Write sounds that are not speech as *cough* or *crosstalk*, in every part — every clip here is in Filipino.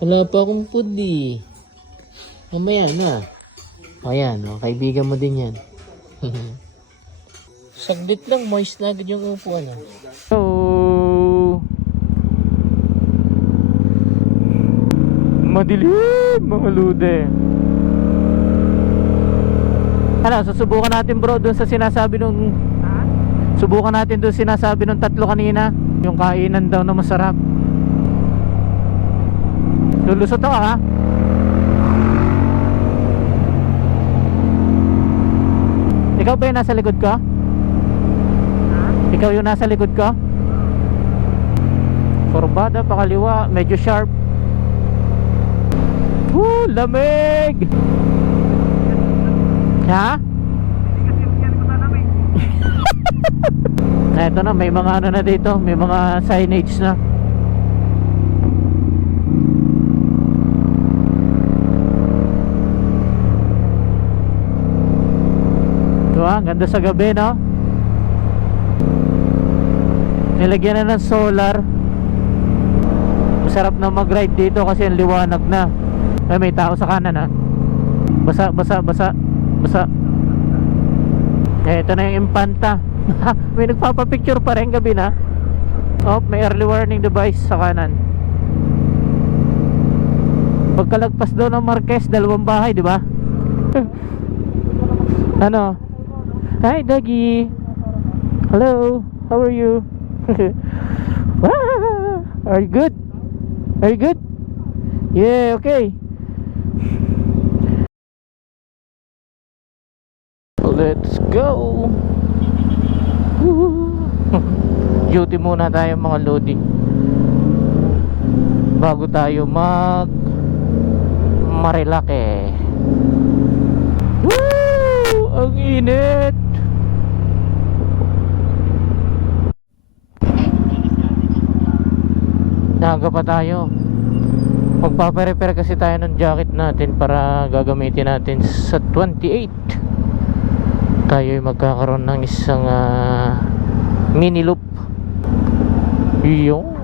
Wala pa akong food eh. Mamaya na. O yan, o, kaibigan mo din yan. *laughs* Saglit lang, moist na agad yung upuan. ah. Hello! Madilim, mga lude. Ano, susubukan natin bro doon sa sinasabi nung Subukan natin doon sinasabi nung tatlo kanina Yung kainan daw na masarap Lulusot ako ha Ikaw ba yung nasa likod ko? Ikaw yung nasa likod ko? Kurbada, pakaliwa, medyo sharp Woo, lamig! Ha? *laughs* Eto na, may mga ano na dito, may mga signage na. Ang ganda sa gabi, no? Nilagyan na ng solar. Masarap na mag-ride dito kasi ang liwanag na. Ay, may tao sa kanan, ha? Basa, basa, basa, basa. Eh, ito na yung impanta. *laughs* may nagpapapicture pa rin gabi na. Oh, may early warning device sa kanan. Pagkalagpas daw ng Marquez, dalawang bahay, di ba? *laughs* ano? Hi, Doggy. Hello. How are you? *laughs* Ah, are you good? Are you good? Yeah, okay. Let's go. *laughs* Duty muna tayo mga loading. Bago tayo mag Marilake. Woo! Ang init. Naga pa tayo. Magpapare-repair kasi tayo ng jacket natin para gagamitin natin sa 28 tayo ay magkakaroon ng isang ah, mini loop. Yun.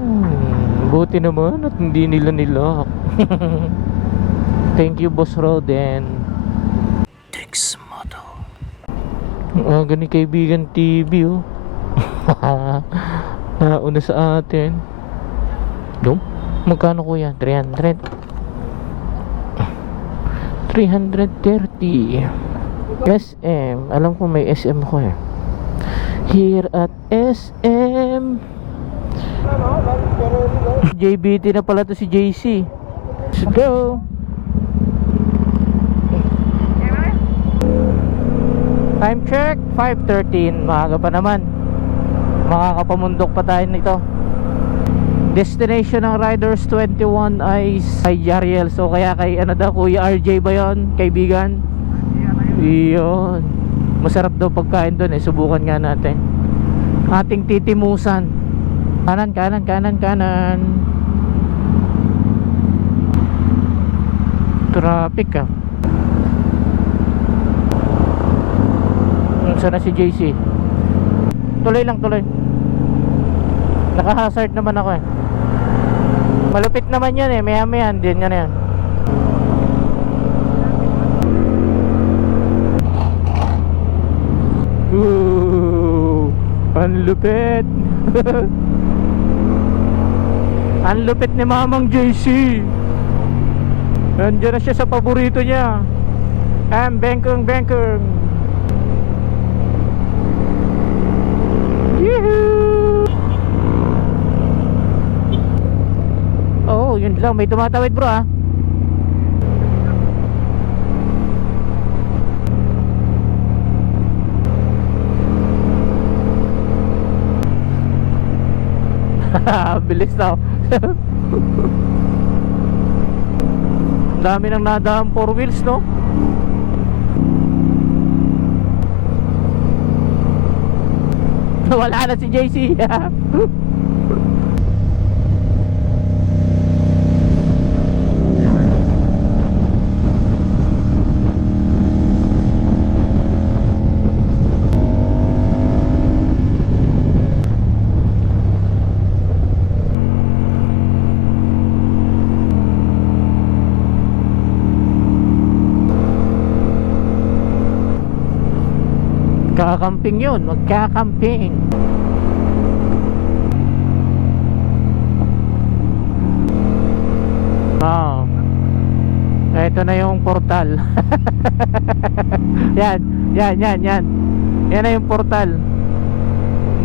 Buti naman at hindi nila nilak *laughs* thank you boss Roden thanks moto ah, gani kaibigan TV oh. *laughs* Nauna sa atin no? magkano kuya? 300 330 SM alam ko may SM ko eh. Here at SM JBT na pala to si JC let's go. Time check 5.13 maaga pa naman. Makakapamundok pa tayo nito destination ng Riders 21 ay kay Jariel so kaya kay ano daw kuya RJ ba yun? Kaibigan? Iyon masarap daw pagkain doon eh. Subukan nga natin. Ating titimusan. Kanan kanan kanan kanan. Traffic ah. Saan na si JC tuloy lang tuloy. Naka-hazard naman ako eh malupit naman yan eh maya maya din yan yan Ooh, ang lupit. *laughs* ang lupit ni Mamang JC. Nandiyan na siya sa paborito niya. Ang bengkong bengkong. Oh, yun lang. May tumatawid bro ah. *laughs* Bilis na oh. *laughs* Dami nang nadaan four wheels no *laughs* Wala na si JC Magkakamping yun, magkakamping. Oo. Ito na yung portal. *laughs* yan, yan, yan, yan. Yan na yung portal.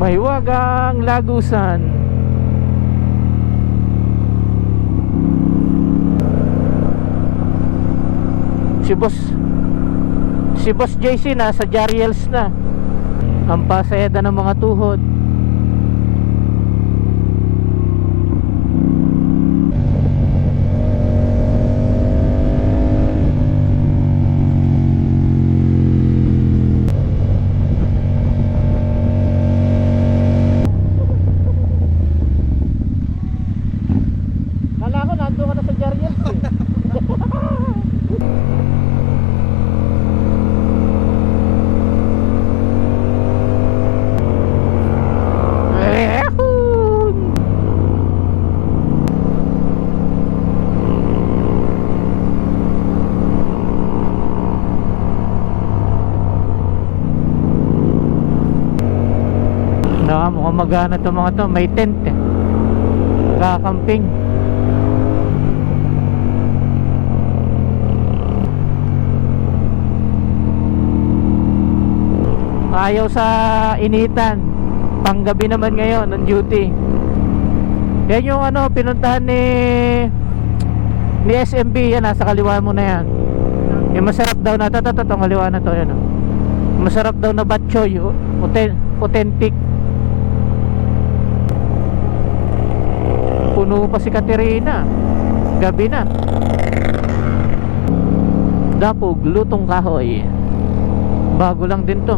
Mahiwagang lagusan. Si boss Si boss JC nasa Jariels na Ang pasayada ng mga tuhod Kala ko nandun ka na sa Jariels eh. Ehun! Na, mukhang magana to mga to. May tent eh. Kakamping. Ayaw sa initan. Panggabi naman ngayon on duty. Yan yung ano pinuntahan ni ni SMB yan nasa kaliwa mo na yan. Yung masarap daw na to, to, to, to, kaliwa na to yan. oh. Masarap daw na batchoy. Authen- authentic. Puno pa si Katerina. Gabi na. Dapog, lutong kahoy. Bago lang din to.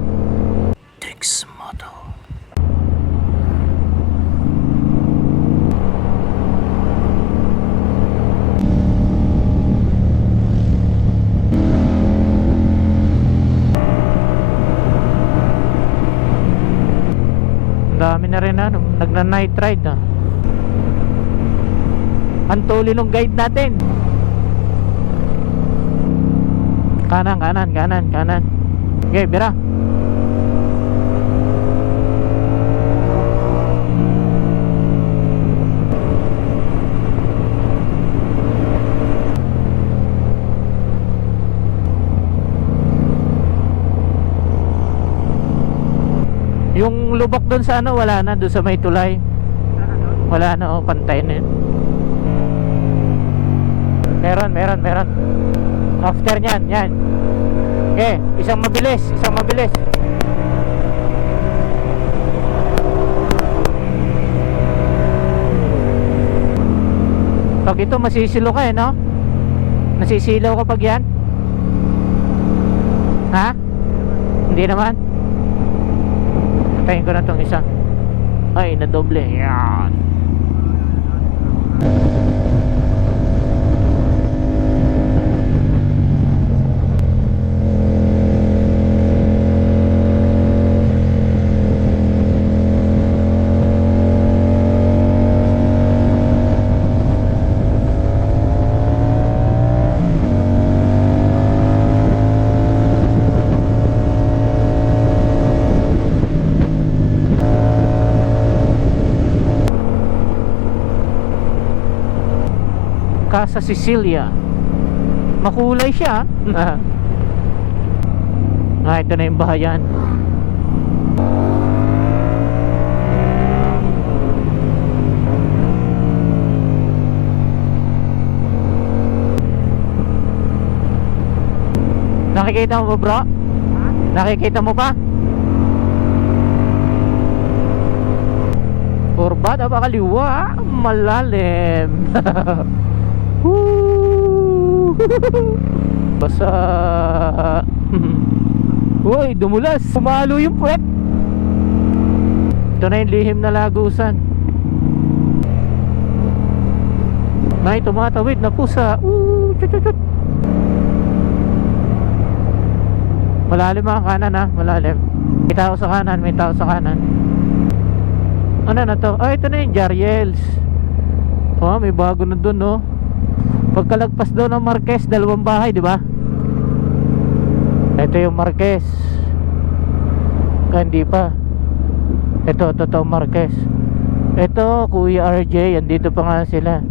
Tex Moto. Dami na rin ano, nagna-night ride ah. Ang tuli nung guide natin. Kanan, kanan, kanan, kanan. Okay, bira. Yung lubak doon sa ano, wala na doon sa may tulay. Wala na, oh, pantay na yun. Meron, meron, meron. After nyan, yan. Okay, isang mabilis, isang mabilis. Pag ito masisilo ka eh, no? Nasisilaw ka pag yan? Ha? Hindi naman? Patayin ko na tong isa. Ay, na doble. Casa Sicilia. Makulay siya. *laughs* ah, ito na yung bahayan. Nakikita mo ba bro? Nakikita mo pa? Kurba ba kaliwa? Malalim. *laughs* Woo! *laughs* Basa. *laughs* Uy, dumulas. Pumalo yung puwet. Ito na yung lihim na lagusan. May tumatawid na pusa. Ooh, chut, chut. Malalim ang kanan ha, malalim. May tao sa kanan, may tao sa kanan. Ano na to? Ah, ito na yung Jariels. Oh, may bago na dun, no? Pagkalagpas daw ng Marquez, dalawang bahay, di ba? Ito yung Marquez. Ah, hindi pa. Ito, Totoo Marquez. Ito, Kuya RJ, andito pa nga sila.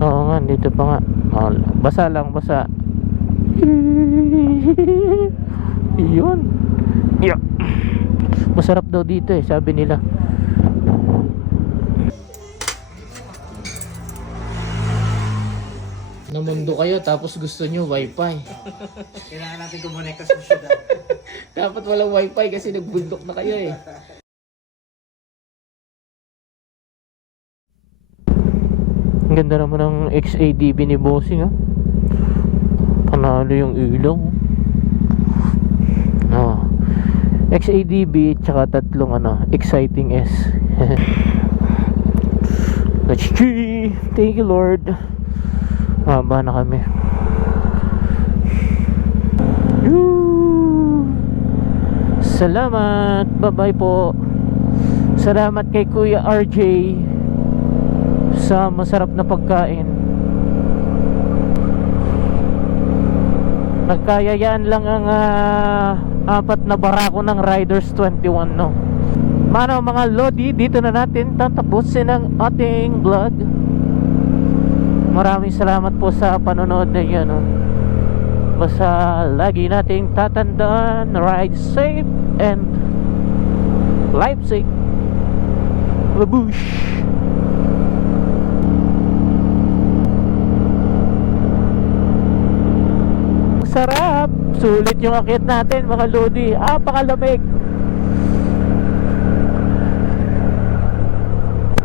Oo nga, andito pa nga. Oh, basa lang, basa. *laughs* Yun. Yeah. Masarap daw dito eh, sabi nila. Namundo kayo tapos gusto nyo wifi. *laughs* Kailangan natin kumonekta sa syudad. *laughs* Dapat walang wifi kasi nagbundok na kayo eh. Ang ganda naman ng XADB ni Bossing ha. Panalo yung ilaw. Oh. XADB tsaka tatlong ano, exciting S. *laughs* Let's see. Thank you Lord. Maba na kami. Salamat. Bye-bye po. Salamat kay Kuya RJ sa masarap na pagkain. Nagkayayaan lang ang ah, apat na barako ng Riders 21 no. Mano mga Lodi, dito na natin tatapusin ang ating vlog. Maraming salamat po sa panonood yan no. Basta lagi nating tatandaan ride safe and life safe. Babush! Sarap! Sulit yung akit natin mga lodi. Ah, pakalamig.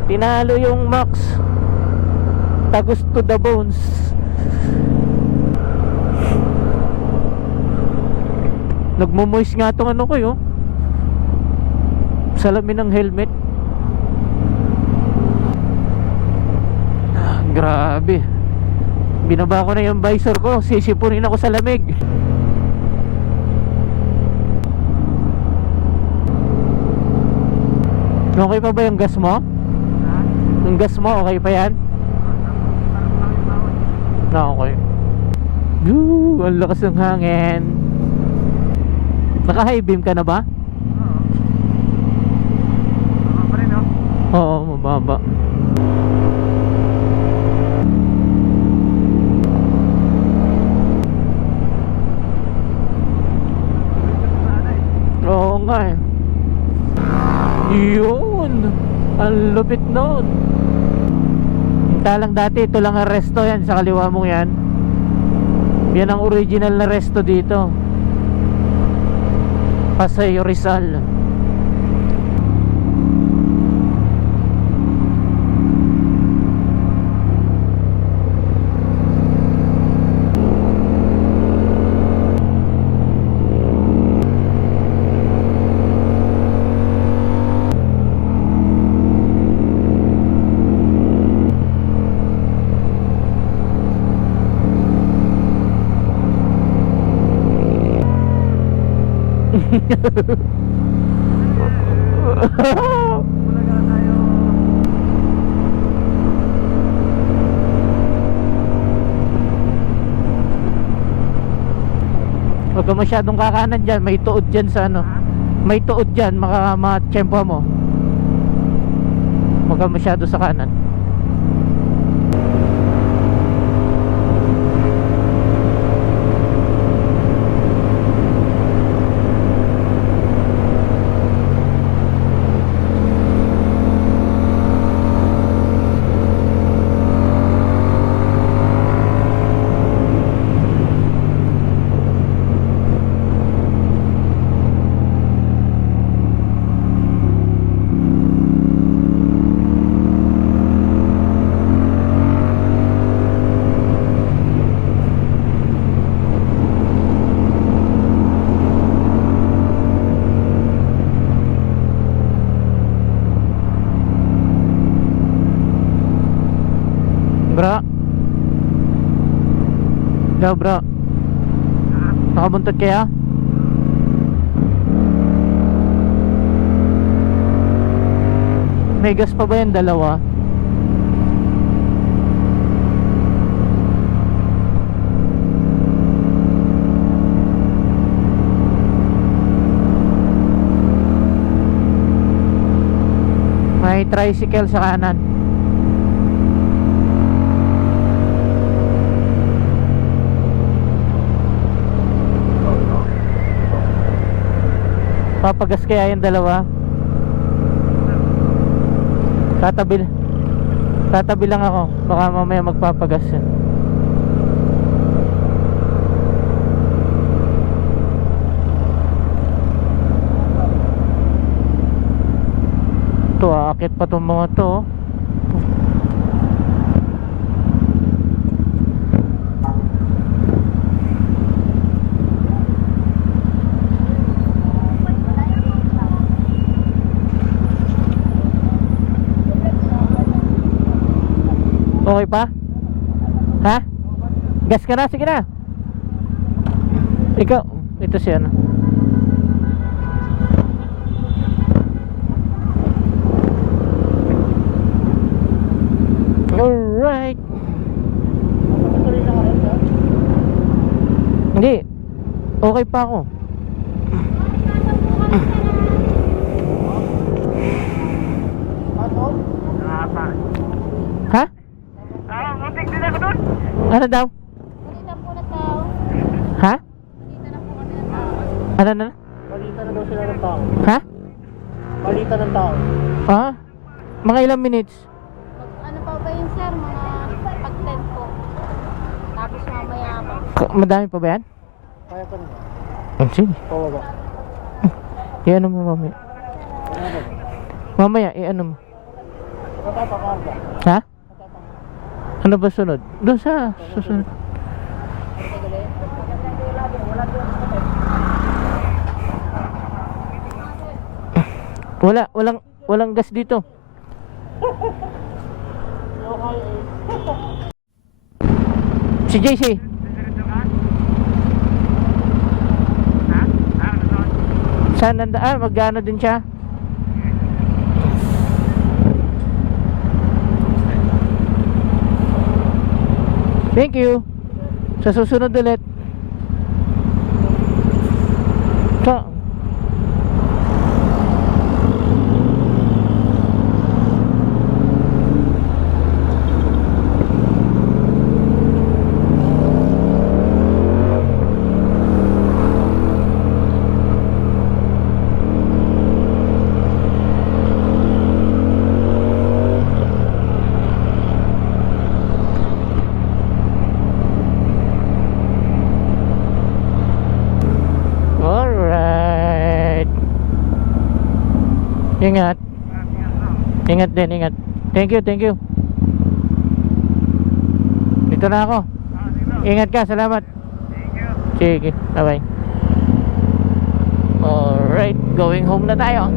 Tinalo yung Max. Tagus to the bones. Nagmumoist nga tong ano ko yun. Salamin ng helmet. Ah, grabe. Binaba ko na yung visor ko, sisipunin ako sa lamig. Okay pa ba yung gas mo? Yung gas mo, okay pa yan? Na okay. Yoo, ang lakas ng hangin. Naka-high beam ka na ba? Oo, mababa. Oo nga eh. Yun. Ang lupit nun. Talang dati, ito lang ang resto yan. Sa kaliwa mong yan. Yan ang original na resto dito. Pasay Rizal. Huwag ka masyadong kakanan dyan. May tuod dyan sa ano. May tuod dyan Maka matsyempo mo. Huwag ka masyado sa kanan Yo bro Nakabuntot kaya? May gas pa ba yung dalawa? May tricycle sa kanan Papagas kaya yung dalawa? Tatabi Tatabi lang ako. Baka mamaya magpapagas yan. Ito, aakit pa tong mga to. Okay pa? Ha? Gas ka na? Sige na. Ikaw, ito si ano. Alright. Hindi. Okay pa ako. Ha? Ano daw? Balita po na tao. Ha? Balita na po kami ng tao. Ano na? Balita na daw sila ng tao. Ha? Balita ng tao. Ah? Mga ilang minutes? Mag, ano pa ba yun sir? Mga pag-10 po. Tapos mamaya pa. K- madami pa ba yan? Kaya pa naman. Oh, sige. Pababa. I-ano mo mamaya. Mamaya, i-ano mo. Natapakarga. Ha? Ano ba sunod? Doon sa susunod. Wala, walang walang gas dito. Si JC. Saan nanda? Ah, magkano din siya? Thank you. Sa susunod ulit. Sa Alright. Ingat. Ingat din, ingat. Thank you, thank you. Dito na ako. Ingat ka, salamat. Sige, bye-bye. Alright, going home na tayo.